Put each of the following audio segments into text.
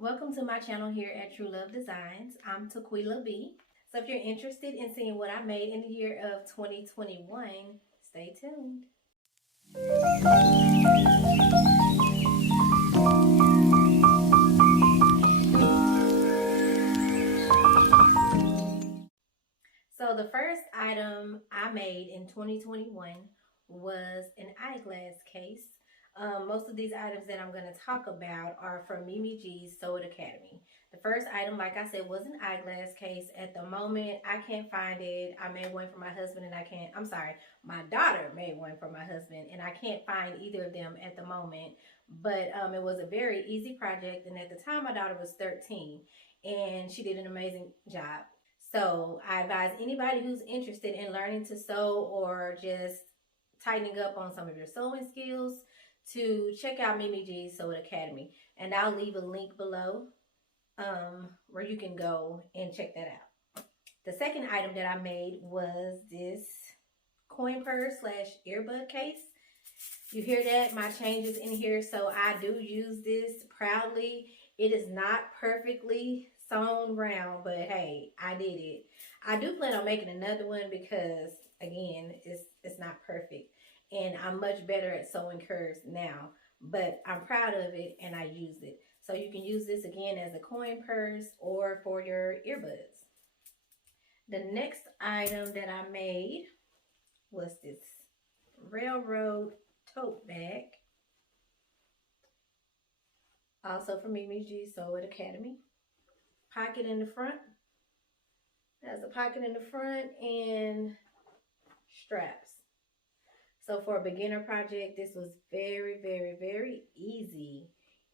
Welcome to my channel here at TruLuv Designz. I'm Tequila B. So if you're interested in seeing what I made in the year of 2021, stay tuned. So the first item I made in 2021 was an eyeglass case. Most of these items that I'm going to talk about are from Mimi G's Sew Academy. The first item, like I said, was an eyeglass case. At the moment, I can't find it. I made one for my husband and my daughter made one for my husband and I can't find either of them at the moment. But it was a very easy project, and at the time my daughter was 13 and she did an amazing job. So I advise anybody who's interested in learning to sew or just tightening up on some of your sewing skills to check out Mimi G's Sew Academy. And I'll leave a link below where you can go and check that out. The second item that I made was this coin purse / earbud case. You hear that? My changes in here. So I do use this proudly. It is not perfectly sewn round, but hey, I did it. I do plan on making another one because again, it's not perfect and I'm much better at sewing curves now, but I'm proud of it and I use it. So you can use this again as a coin purse or for your earbuds. The next item that I made was this railroad tote bag, also from Mimi G's Sew Academy. Pocket in the front. There's a pocket in the front and straps. So for a beginner project, this was very, very, very easy.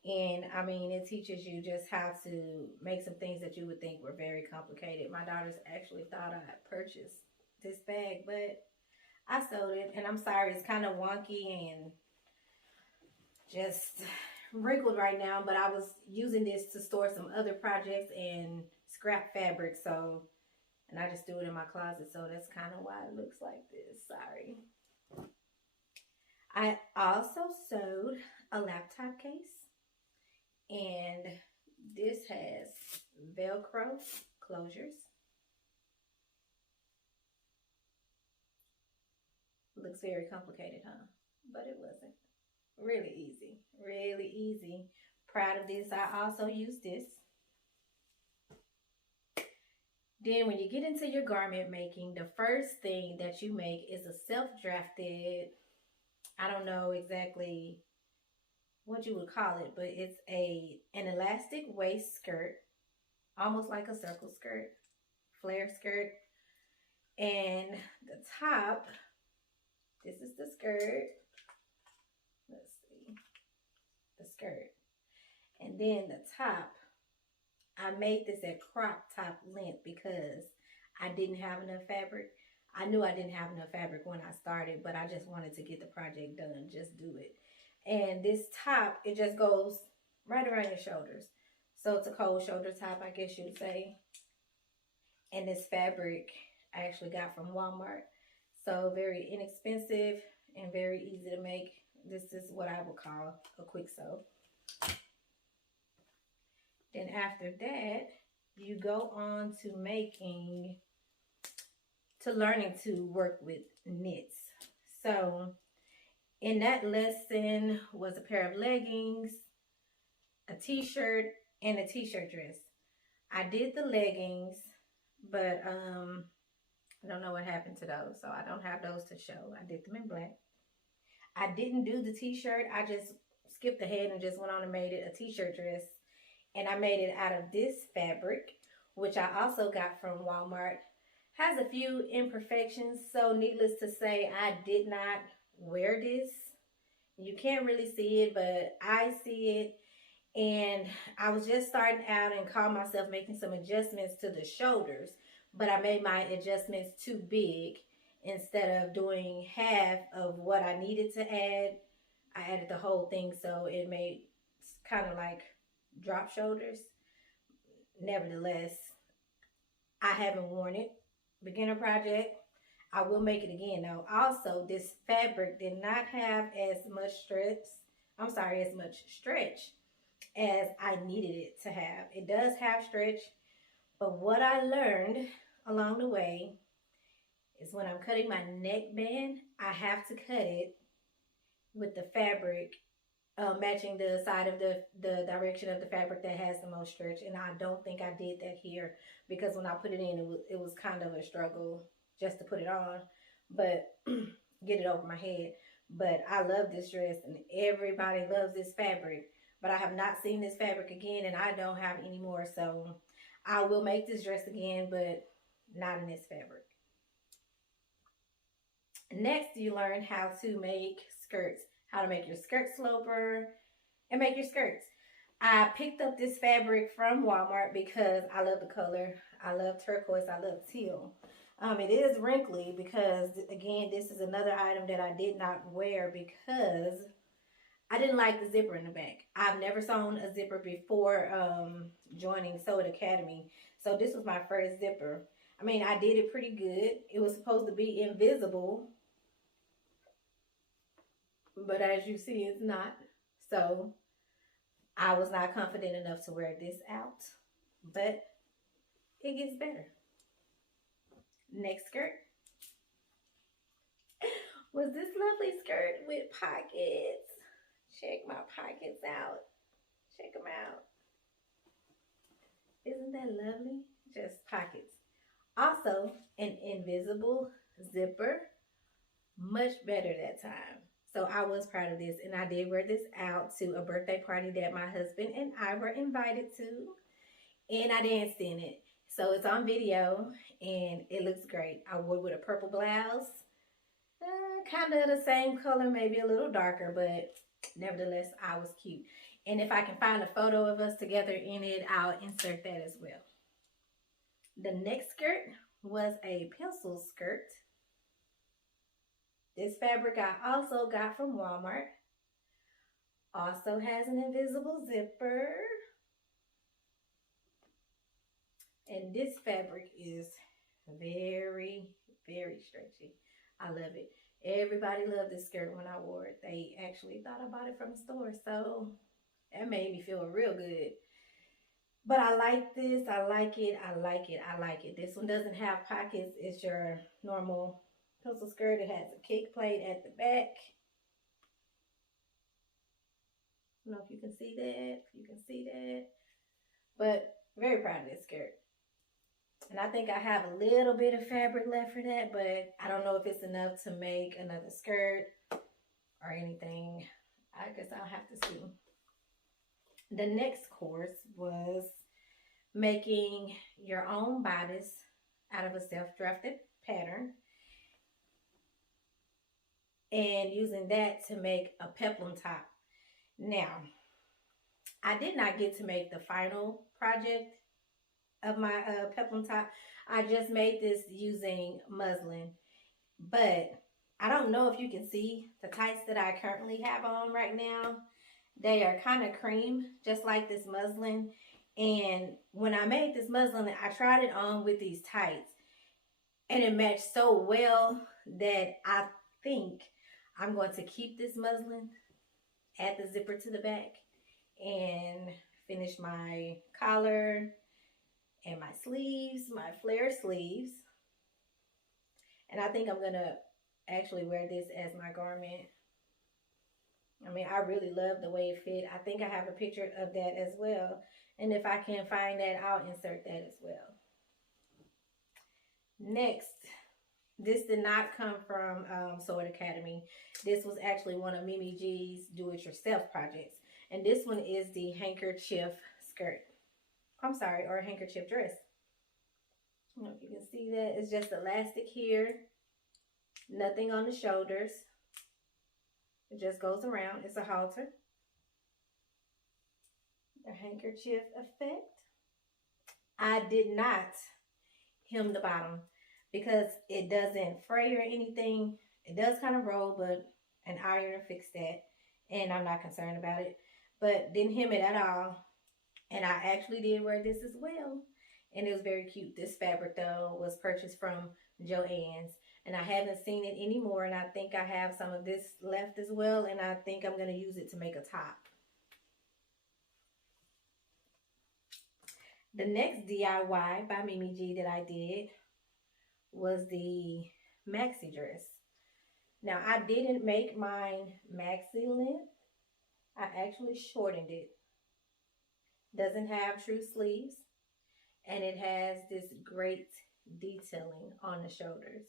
And I mean, it teaches you just how to make some things that you would think were very complicated. My daughters actually thought I had purchased this bag, but I sewed it. And I'm sorry, it's kind of wonky and just wrinkled right now, but I was using this to store some other projects and scrap fabric, so, and I just threw it in my closet, so that's kind of why it looks like this. Sorry. I also sewed a laptop case, and this has Velcro closures. Looks very complicated, huh? But it wasn't. Really easy, really easy. Proud of this. I also use this. Then when you get into your garment making, the first thing that you make is a self-drafted, I don't know exactly what you would call it, but it's an elastic waist skirt, almost like a circle skirt, flare skirt. And the top, this is the skirt. Let's see, the skirt. And then the top, I made this at crop top length because I didn't have enough fabric. I knew I didn't have enough fabric when I started, but I just wanted to get the project done, just do it. And this top, it just goes right around your shoulders. So it's a cold shoulder top, I guess you'd say. And this fabric I actually got from Walmart. So very inexpensive and very easy to make. This is what I would call a quick sew. Then after that, you go on to learning to work with knits. So in that lesson was a pair of leggings, a t-shirt, and a t-shirt dress. I did the leggings, but I don't know what happened to those, so I don't have those to show. I did them in black. I didn't do the t-shirt. I just skipped ahead and just went on and made it a t-shirt dress. And I made it out of this fabric, which I also got from Walmart. Has a few imperfections, so needless to say, I did not wear this. You can't really see it, but I see it. And I was just starting out and caught myself making some adjustments to the shoulders, but I made my adjustments too big. Instead of doing half of what I needed to add, I added the whole thing, so it made kind of like drop shoulders. Nevertheless, I haven't worn it. Beginner project. I will make it again though. Also, this fabric did not have as much stretch as I needed it to have. have. It does have stretch, but what I learned along the way is when I'm cutting my neckband, I have to cut it with the fabric matching the side of the direction of the fabric that has the most stretch. And I don't think I did that here because when I put it in, it was kind of a struggle just to put it on, but get it over my head. But I love this dress and everybody loves this fabric, but I have not seen this fabric again and I don't have any more. So I will make this dress again, but not in this fabric. Next, you learn how to make skirts, how to make your skirt sloper and make your skirts. I picked up this fabric from Walmart because I love the color. I love turquoise. I love teal. It is wrinkly because, again, this is another item that I did not wear because I didn't like the zipper in the back. I've never sewn a zipper before joining Sew Academy. So this was my first zipper. I mean, I did it pretty good. It was supposed to be invisible, but as you see, it's not. So I was not confident enough to wear this out, but it gets better. Next skirt was this lovely skirt with pockets. Check my pockets out. Check them out. Isn't that lovely? Just pockets. Also, an invisible zipper. Much better that time. So I was proud of this, and I did wear this out to a birthday party that my husband and I were invited to, and I danced in it. So it's on video, and it looks great. I wore it with a purple blouse, kind of the same color, maybe a little darker, but nevertheless, I was cute. And if I can find a photo of us together in it, I'll insert that as well. The next skirt was a pencil skirt. This fabric I also got from Walmart. Also has an invisible zipper. And this fabric is very, very stretchy. I love it. Everybody loved this skirt when I wore it. They actually thought I bought it from the store. So that made me feel real good. But I like this. I like it. I like it. I like it. This one doesn't have pockets. It's your normal pencil skirt. It has a kick plate at the back. I don't know if you can see that. You can see that. But very proud of this skirt. And I think I have a little bit of fabric left for that, but I don't know if it's enough to make another skirt or anything. I guess I'll have to see. The next course was making your own bodice out of a self-drafted pattern and using that to make a peplum top. Now, I did not get to make the final project of my peplum top. I just made this using muslin, but I don't know if you can see the tights that I currently have on right now. They are kind of cream, just like this muslin. And when I made this muslin, I tried it on with these tights, and it matched so well that I think I'm going to keep this muslin, add the zipper to the back, and finish my collar and my sleeves, my flare sleeves. And I think I'm going to actually wear this as my garment. I mean, I really love the way it fit. I think I have a picture of that as well. And if I can find that, I'll insert that as well. Next, this did not come from Sew Academy. This was actually one of Mimi G's do-it-yourself projects. And this one is the handkerchief skirt. I'm sorry, or handkerchief dress. I don't know if you can see that. It's just elastic here. Nothing on the shoulders. It just goes around. It's a halter. The handkerchief effect. I did not hem the bottom because it doesn't fray or anything. It does kind of roll, but an iron will fix that. And I'm not concerned about it. But didn't hem it at all. And I actually did wear this as well. And it was very cute. This fabric, though, was purchased from Joann's. And I haven't seen it anymore. And I think I have some of this left as well. And I think I'm going to use it to make a top. The next DIY by Mimi G that I did was the maxi dress. Now, I didn't make mine maxi length. I actually shortened it. Doesn't have true sleeves, and it has this great detailing on the shoulders.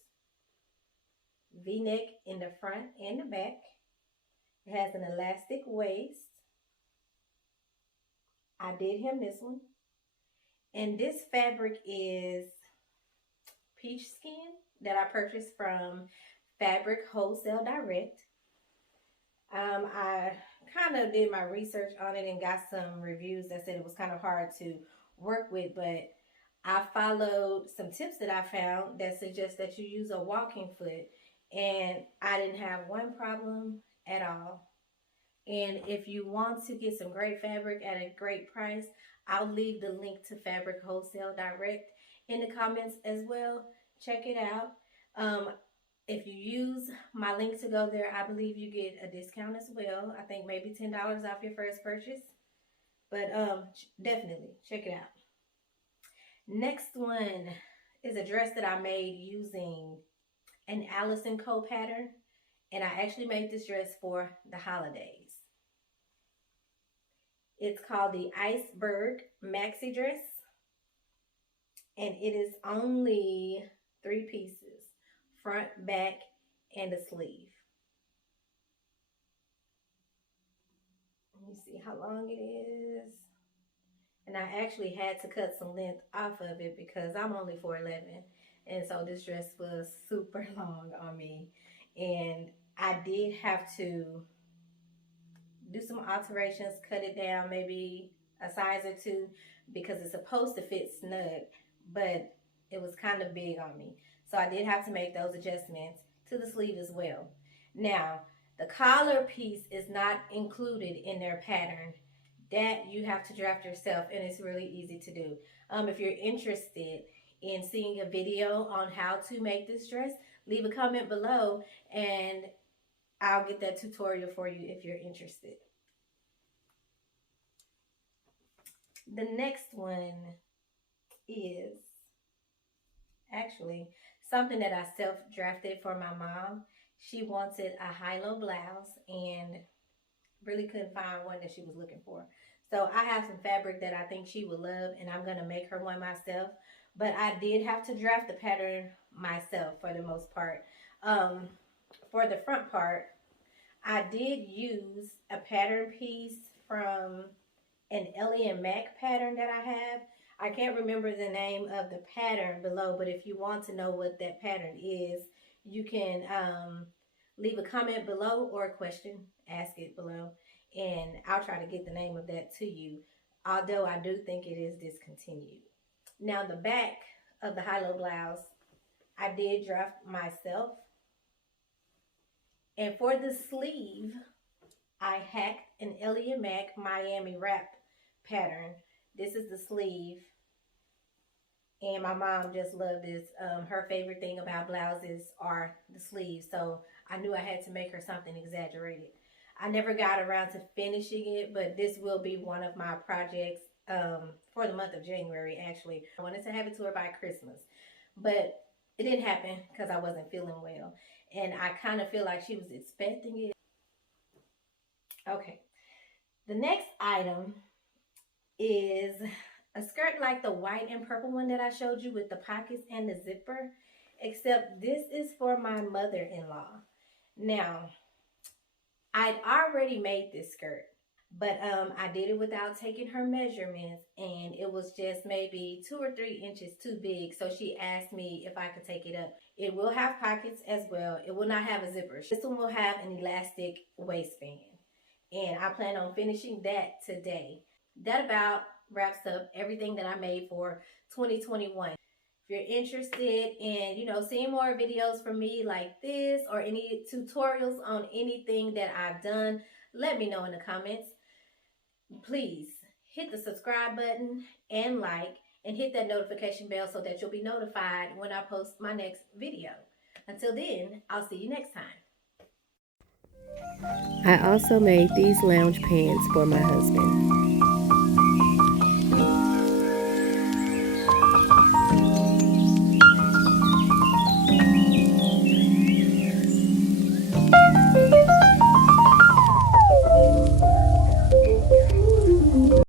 V-neck in the front and the back. It has an elastic waist. I did hem this one. And this fabric is peach skin that I purchased from Fabric Wholesale Direct. I kind of did my research on it and got some reviews that said it was kind of hard to work with, but I followed some tips that I found that suggest that you use a walking foot, and I didn't have one problem at all. And if you want to get some great fabric at a great price, I'll leave the link to Fabric Wholesale Direct in the comments as well. Check it out. If you use my link to go there, I believe you get a discount as well. I think maybe $10 off your first purchase. But definitely check it out. Next one is a dress that I made using an Allison Co pattern. And I actually made this dress for the holidays. It's called the Iceberg Maxi Dress. And it is only 3 pieces. Front, back, and a sleeve. Let me see how long it is. And I actually had to cut some length off of it because I'm only 4'11". And so this dress was super long on me. And I did have to do some alterations, cut it down maybe a size or 2 because it's supposed to fit snug, but it was kind of big on me. So I did have to make those adjustments to the sleeve as well. Now, the collar piece is not included in their pattern. That you have to draft yourself, and it's really easy to do. If you're interested in seeing a video on how to make this dress, leave a comment below and I'll get that tutorial for you if you're interested. The next one is actually something that I self-drafted for my mom. She wanted a hilo blouse and really couldn't find one that she was looking for. So I have some fabric that I think she would love, and I'm going to make her one myself. But I did have to draft the pattern myself for the most part. For the front part, I did use a pattern piece from an Ellie and Mac pattern that I have. I can't remember the name of the pattern below, but if you want to know what that pattern is, you can leave a comment below or a question, ask it below, and I'll try to get the name of that to you, although I do think it is discontinued. Now, the back of the hilo blouse, I did draft myself. And for the sleeve, I hacked an Ellie and Mac Miami wrap pattern. This is the sleeve. And my mom just loved this. Her favorite thing about blouses are the sleeves. So I knew I had to make her something exaggerated. I never got around to finishing it, but this will be one of my projects for the month of January, actually. I wanted to have it to her by Christmas, but it didn't happen because I wasn't feeling well. And I kind of feel like she was expecting it. Okay. The next item is a skirt like the white and purple one that I showed you with the pockets and the zipper, except this is for my mother-in-law. Now, I'd already made this skirt, but I did it without taking her measurements, and it was just maybe 2 or 3 inches too big, so she asked me if I could take it up. It will have pockets as well. It will not have a zipper. This one will have an elastic waistband, and I plan on finishing that today. That about wraps up everything that I made for 2021. If you're interested in, seeing more videos from me like this or any tutorials on anything that I've done, let me know in the comments. Please hit the subscribe button and like, and hit that notification bell so that you'll be notified when I post my next video. Until then, I'll see you next time. I also made these lounge pants for my husband.